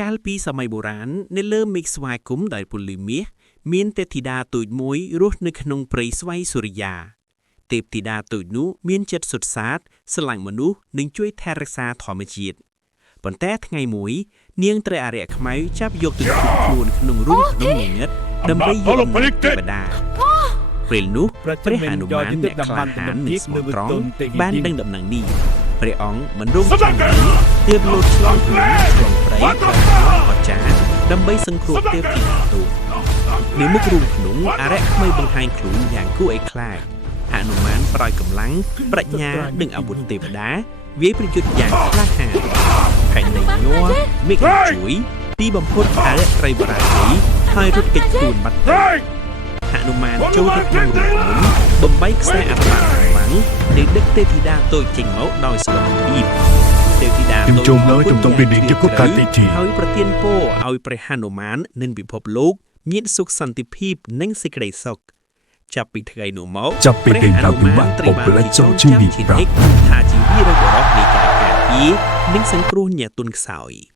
កាលពីសម័យបុរាណនៅលើមេឃស្វាយគុំដោយពលឺមាសមានទេពធីតាទូចមួយរស់នៅក្នុងព្រៃស្វ័យសុរិយាទេពធីតាទូចនោះមានចិត្តសុទ្ធសាធស្រឡាញ់មនុស្សនិងជួយថែរក្សាធម្មជាតិប៉ុន្តែថ្ងៃមួយនាងត្រូវអារក្សខ្មៅចាប់យកទៅឃុំខ្លួនក្នុងរូងភ្នំងងឹតដើម្បីយកអំណាចទេវតាពេលនោះព្រះហនុមានអ្នកក្លាហាននិងស្មោះត្រង់បានដឹងដំណឹងនេះព្រះអង្គមិនរងចាំទើបលោតឆ្លងព្រៃអស្ចារ្យដើម្បីសង្គ្រោះទេពធីតាទូចនៅមុខរូងភ្នំអារក្សខ្មៅបង្ហាញខ្លួនយ៉ាងគួរឲ្យខ្លាចហនុមានប្រយកម្លាំងប្រាជ្ញានិងអាវុធទេវតាវាយប្រយុទ្ធយ៉ាងក្លាហានផែនដីញ័រមេឃជួយទីបំផុតអារក្សត្រីបរាជ័យហើយរត់គេចខ្លួនបាត់ទៅហនុមានចូលទៅក្នុងរូងភ្នំបំបីខ្សែអារក្សខ្មាំងដែលដឹកទេពធីតាតូចចេញមកដោយសុវត្ថិភាពទេពធីតាតូចហើយប្រទានពរឲ្យព្រះហនុមាននិងពិភពលោកមានសុខសន្តិភាពនិងសេចក្តីសុខចាប់ពីថ្ងៃនោះមកព្រះហនុមានត្រូវបានគេចងចាំជានិច្ចថាជាវីរបុរសនៃការការពារនិងសង្គ្រោះអ្នកទន់ខ្សោយ